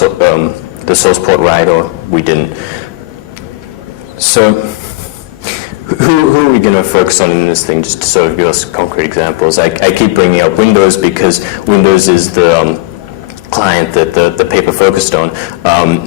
the source port right or we didn't. So who are we going to focus on in this thing, just to sort of give us concrete examples? I keep bringing up Windows because Windows is the client that the paper focused on,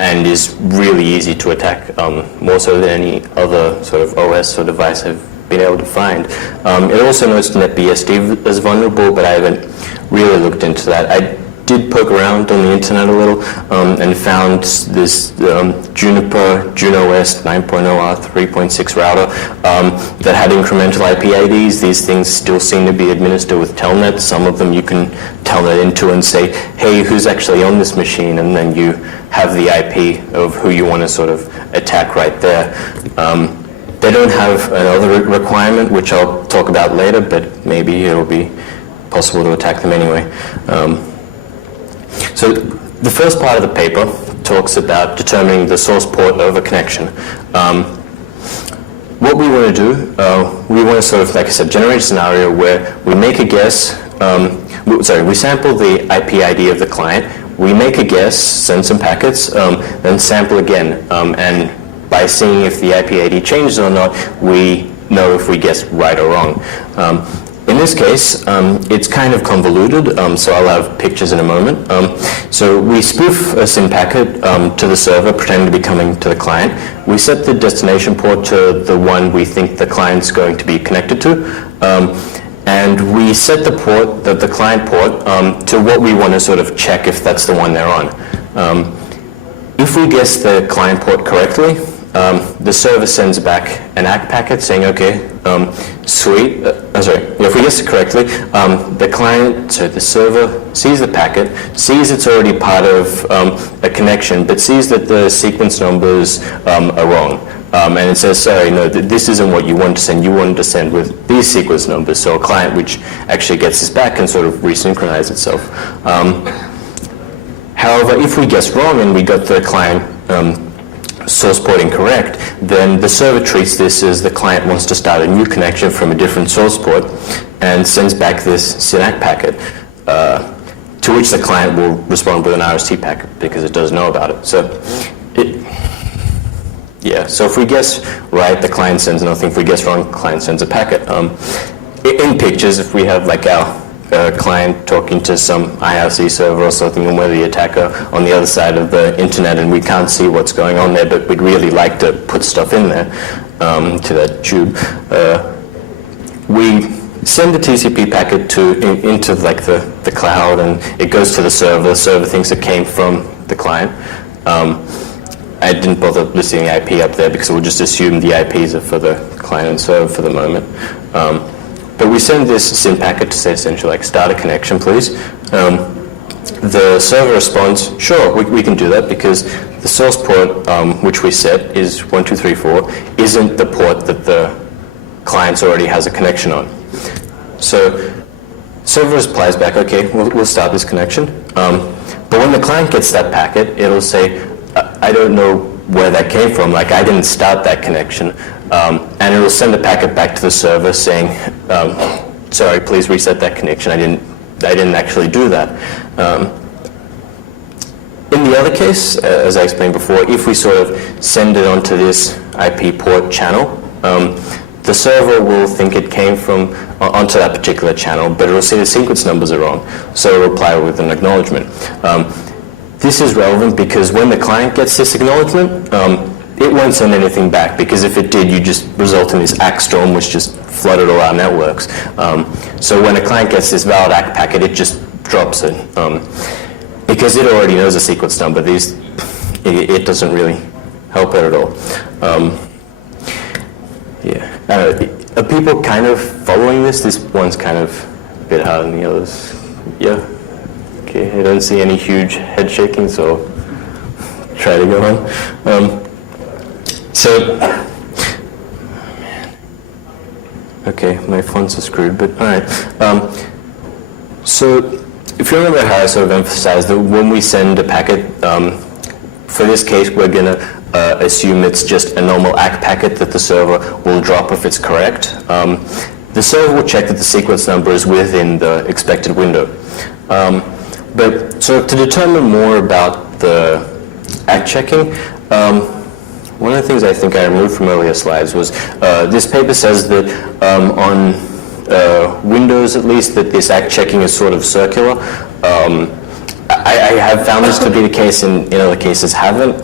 and is really easy to attack, more so than any other sort of OS or device I've been able to find. It also notes NetBSD as vulnerable, but I haven't really looked into that. I did poke around on the internet a little, and found this Juniper JunoOS 9.0R 3.6 router that had incremental IP IDs. These things still seem to be administered with Telnet. Some of them you can Telnet into and say, hey, who's actually on this machine? And then you have the IP of who you want to sort of attack right there. They don't have another requirement, which I'll talk about later, but maybe it'll be possible to attack them anyway. So the first part of the paper talks about determining the source port over connection. What we want to do, we want to sort of, like I said, generate a scenario where we make a guess, we sample the IP ID of the client, we make a guess, send some packets, then sample again, and by seeing if the IP ID changes or not, we know if we guessed right or wrong. In this case, it's kind of convoluted, so I'll have pictures in a moment. So we spoof a SYN packet to the server, pretending to be coming to the client. We set the destination port to the one we think the client's going to be connected to. And we set the port, the client port, to what we want to sort of check if that's the one they're on. If we guess the client port correctly, the server sends back an ACK packet saying, okay, sweet, if we guess it correctly, the server sees the packet, sees it's already part of a connection, but sees that the sequence numbers are wrong. And it says, sorry, no, this isn't what you want to send. You wanted to send with these sequence numbers. So a client which actually gets this back can sort of resynchronize itself. However, if we guess wrong and we got the client source port incorrect, then the server treats this as the client wants to start a new connection from a different source port and sends back this SYN-ACK packet, to which the client will respond with an RST packet because it does know about it. So if we guess right, the client sends nothing. If we guess wrong, the client sends a packet. In pictures, if we have like our client talking to some IRC server or something, and we're the attacker on the other side of the internet and we can't see what's going on there, but we'd really like to put stuff in there to that tube. We send the TCP packet into like the cloud, and it goes to the server. The server thinks it came from the client. I didn't bother listing the IP up there because we'll just assume the IPs are for the client and server for the moment. But we send this SYN packet to say essentially like, start a connection, please. The server responds, sure, we can do that because the source port, which we set is 1234, isn't the port that the client already has a connection on. So server replies back, okay, we'll start this connection. But when the client gets that packet, it'll say, I don't know where that came from, like I didn't start that connection. And it will send a packet back to the server saying, sorry, please reset that connection. I didn't actually do that. In the other case, as I explained before, if we sort of send it onto this IP port channel, the server will think it came from onto that particular channel, but it will say the sequence numbers are wrong. So it will reply with an acknowledgement. This is relevant because when the client gets this acknowledgement, it won't send anything back, because if it did, you just result in this ACK storm which just flooded all our networks. So when a client gets this valid ACK packet, it just drops it. Because it already knows the sequence number, it doesn't really help it at all. Are people kind of following this? This one's kind of a bit harder than the others. Yeah? Okay, I don't see any huge head shaking, so try to go on. Okay, my fonts are screwed, but all right. So if you remember how I sort of emphasized that when we send a packet, for this case, we're going to assume it's just a normal ACK packet that the server will drop if it's correct. The server will check that the sequence number is within the expected window. But so to determine more about the ACK checking. One of the things I think I removed from earlier slides was this paper says that on Windows, at least, that this ACK checking is sort of circular. I have found this to be the case, in other cases haven't.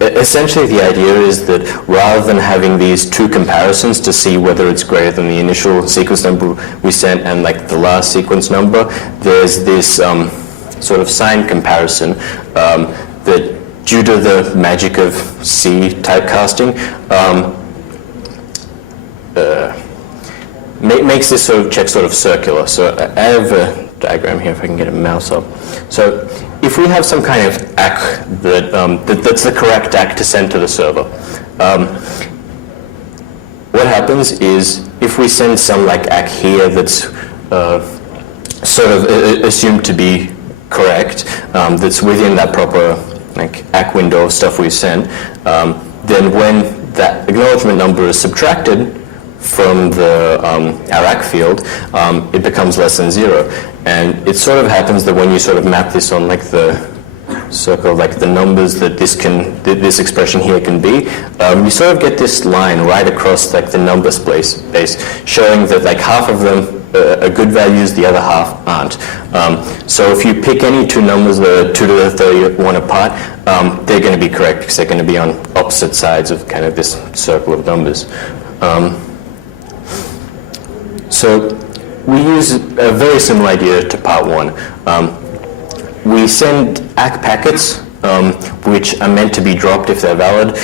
Essentially, the idea is that rather than having these two comparisons to see whether it's greater than the initial sequence number we sent and like the last sequence number, there's this sort of sign comparison that, due to the magic of C typecasting, makes this sort of check sort of circular. So I have a diagram here if I can get a mouse up. So if we have some kind of ACK that's the correct ACK to send to the server, what happens is if we send some like ACK here that's sort of assumed to be correct, that's within that proper like ACK window of stuff we sent, then when that acknowledgement number is subtracted from the our ACK field, it becomes less than 0. And it sort of happens that when you sort of map this on like the circle, like the numbers that this expression here can be, you sort of get this line right across like the number space, showing that like half of them are good values, the other half aren't. So if you pick any two numbers that are 2 to the 31 apart, they're going to be correct because they're going to be on opposite sides of kind of this circle of numbers. So we use a very similar idea to part 1. We send ACK packets, which are meant to be dropped if they're valid,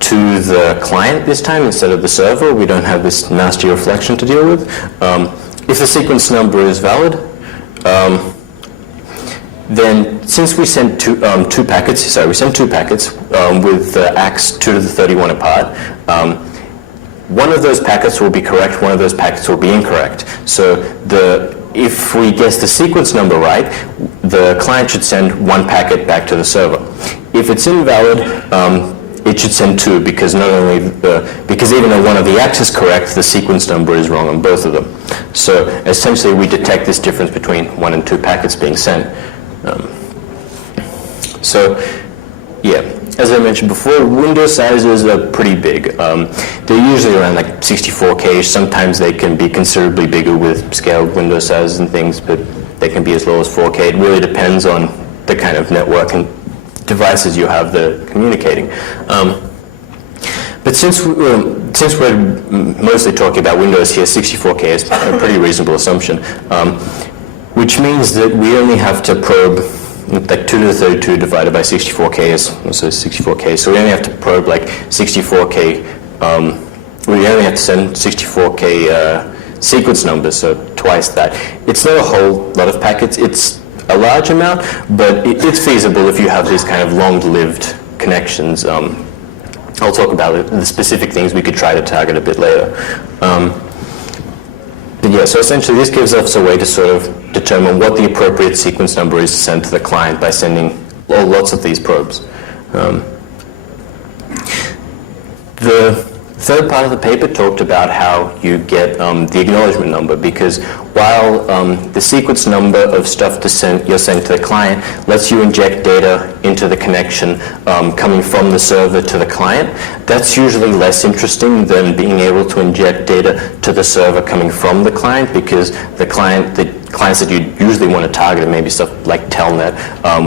to the client this time instead of the server. We don't have this nasty reflection to deal with. If the sequence number is valid, then since we sent two packets with the ACKs 2 to the 31 apart, one of those packets will be correct, one of those packets will be incorrect. So if we guess the sequence number right, the client should send one packet back to the server. If it's invalid, it should send 2 because because even though one of the ACKs is correct, the sequence number is wrong on both of them. So essentially, we detect this difference between 1 and 2 packets being sent. So yeah, as I mentioned before, window sizes are pretty big. They're usually around like 64K. Sometimes they can be considerably bigger with scaled window sizes and things, but they can be as low as 4K. It really depends on the kind of network and devices you have that are communicating. But since we're mostly talking about Windows here, 64K is a pretty reasonable assumption, which means that we only have to probe like 2 to the 32 divided by 64K is also 64K. So we only have to probe like 64K. We only have to send 64K sequence numbers, so twice that. It's not a whole lot of packets. It's a large amount, but it's feasible if you have these kind of long-lived connections. I'll talk about the specific things we could try to target a bit later. But yeah, so essentially this gives us a way to sort of determine what the appropriate sequence number is to send to the client by sending lots of these probes. The third part of the paper talked about how you get the acknowledgement number, because while the sequence number of stuff you're sending to the client lets you inject data into the connection coming from the server to the client, that's usually less interesting than being able to inject data to the server coming from the client, because the clients that you usually want to target are maybe stuff like Telnet,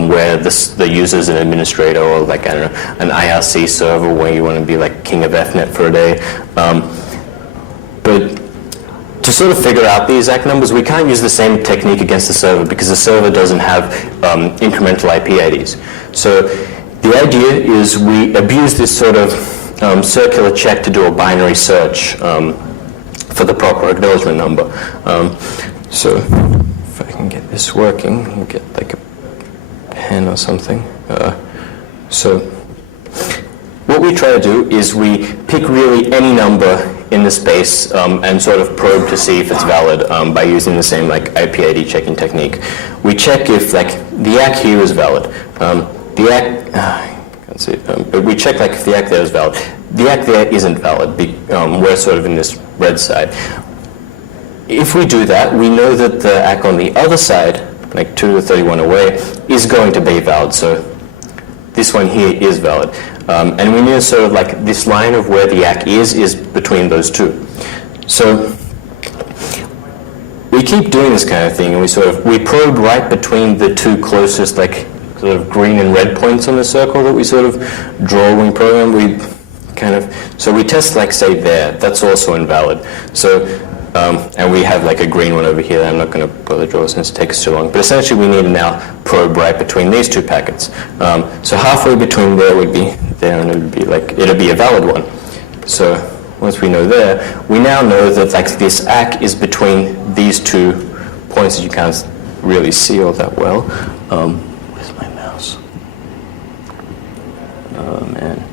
where the user's an administrator, or like, I don't know, an IRC server where you want to be like king of FNet for a day. But to sort of figure out these ACK numbers, we can't use the same technique against the server because the server doesn't have incremental IP IDs. So the idea is we abuse this sort of circular check to do a binary search for the proper acknowledgement number. So if I can get this working, I'll get like a pen or something. So what we try to do is we pick really any number in the space and sort of probe to see if it's valid by using the same like IP ID checking technique. We check if like the ACK here is valid. The ACK, we check like if the ACK there is valid. The ACK there isn't valid. We're sort of in this red side. If we do that, we know that the ACK on the other side like 2 to 31 away, is going to be valid. So this one here is valid. And we know sort of like this line of where the ACK is between those two. So we keep doing this kind of thing, and we probe right between the two closest, like sort of green and red points on the circle that we sort of draw when we program. So we test, like, say there, that's also invalid. So, and we have like a green one over here that I'm not going to bother draw since it takes too long. But essentially we need to now probe right between these two packets. So halfway between there would be there, and it would be like, it'll be a valid one. So once we know there, we now know that like this ACK is between these two points that you can't really see all that well. Where's my mouse? Oh man.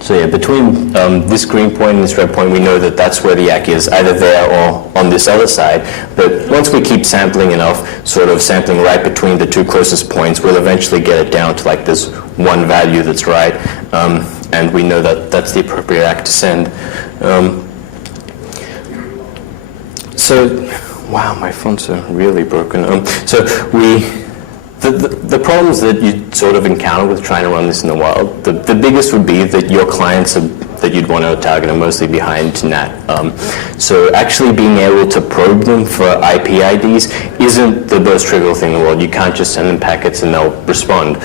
So yeah, between this green point and this red point, we know that that's where the ACK is, either there or on this other side. But once we keep sampling enough, sort of sampling right between the two closest points, we'll eventually get it down to like this one value that's right, and we know that that's the appropriate ACK to send. So, wow, my fonts are really broken. The problems that you sort of encounter with trying to run this in the wild, the biggest would be that your clients that you'd want to target are mostly behind NAT. So actually being able to probe them for IP IDs isn't the most trivial thing in the world. You can't just send them packets and they'll respond.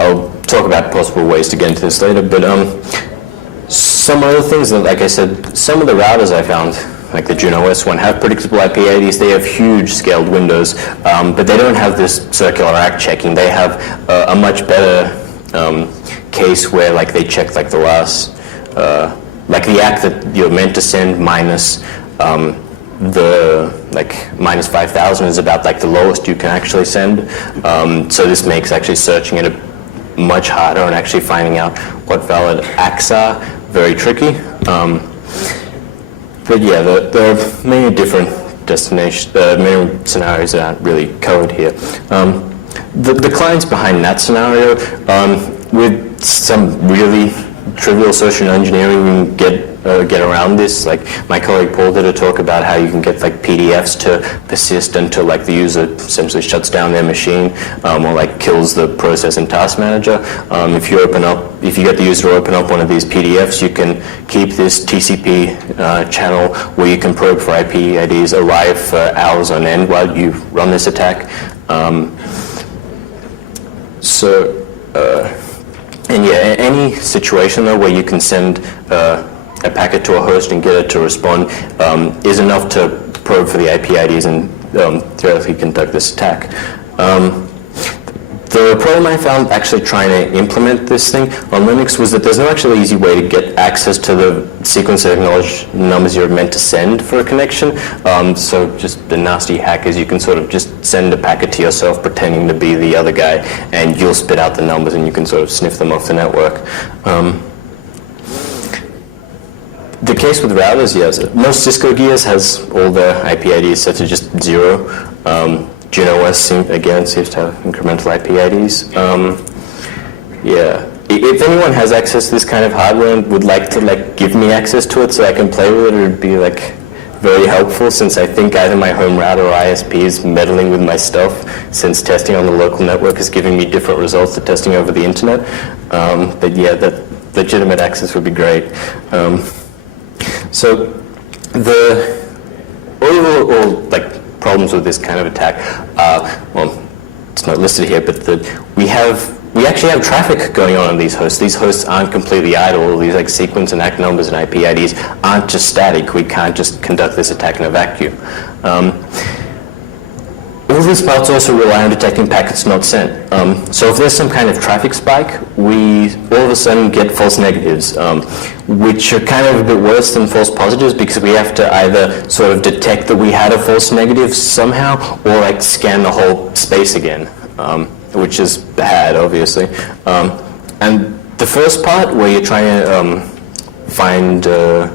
I'll talk about possible ways to get into this later, but some other things that, like I said, some of the routers I found, like the Juno OS one, have predictable IP IDs. They have huge scaled windows, but they don't have this circular ACK checking. They have a much better case where like they check like the last, like the ACK that you're meant to send minus the like minus 5,000 is about like the lowest you can actually send. So this makes actually searching it much harder and actually finding out what valid ACKs are very tricky. But yeah, there are many different many scenarios that aren't really covered here. The clients behind that scenario, with some really trivial social engineering, we can get around this. Like my colleague Paul did a talk about how you can get like PDFs to persist until like the user essentially shuts down their machine, or like kills the process in Task Manager. If you get the user to open up one of these PDFs, you can keep this TCP channel where you can probe for IP IDs alive for hours on end while you run this attack. And yeah, any situation though where you can send a packet to a host and get it to respond is enough to probe for the IP IDs and theoretically conduct this attack. The problem I found actually trying to implement this thing on Linux was that there's no actually easy way to get access to the sequence of acknowledged numbers you're meant to send for a connection. So just the nasty hack is you can sort of just send a packet to yourself pretending to be the other guy, and you'll spit out the numbers and you can sort of sniff them off the network. The case with routers, yes, most Cisco gears has all their IP IDs set to just 0. Juno OS again seems to have incremental IP IDs. Yeah, if anyone has access to this kind of hardware and would like to like give me access to it so I can play with it, it would be like very helpful, since I think either my home router or ISP is meddling with my stuff, since testing on the local network is giving me different results to testing over the internet. But yeah, that legitimate access would be great. So the overall like problems with this kind of attack, well, it's not listed here, but we actually have traffic going on these hosts. These hosts aren't completely idle. These like sequence and ACK numbers and IP IDs aren't just static. We can't just conduct this attack in a vacuum. All these parts also rely on detecting packets not sent. So if there's some kind of traffic spike, we all of a sudden get false negatives, which are kind of a bit worse than false positives, because we have to either sort of detect that we had a false negative somehow, or like scan the whole space again, which is bad, obviously. And the first part, where you're trying to find the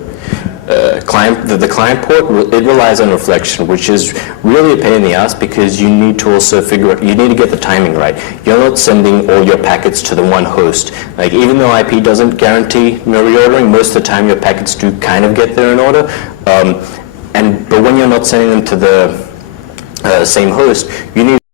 client port, it relies on reflection, which is really a pain in the ass, because you need to also you need to get the timing right. You're not sending all your packets to the one host. Like, even though IP doesn't guarantee no reordering, most of the time your packets do kind of get there in order. But when you're not sending them to the same host, you need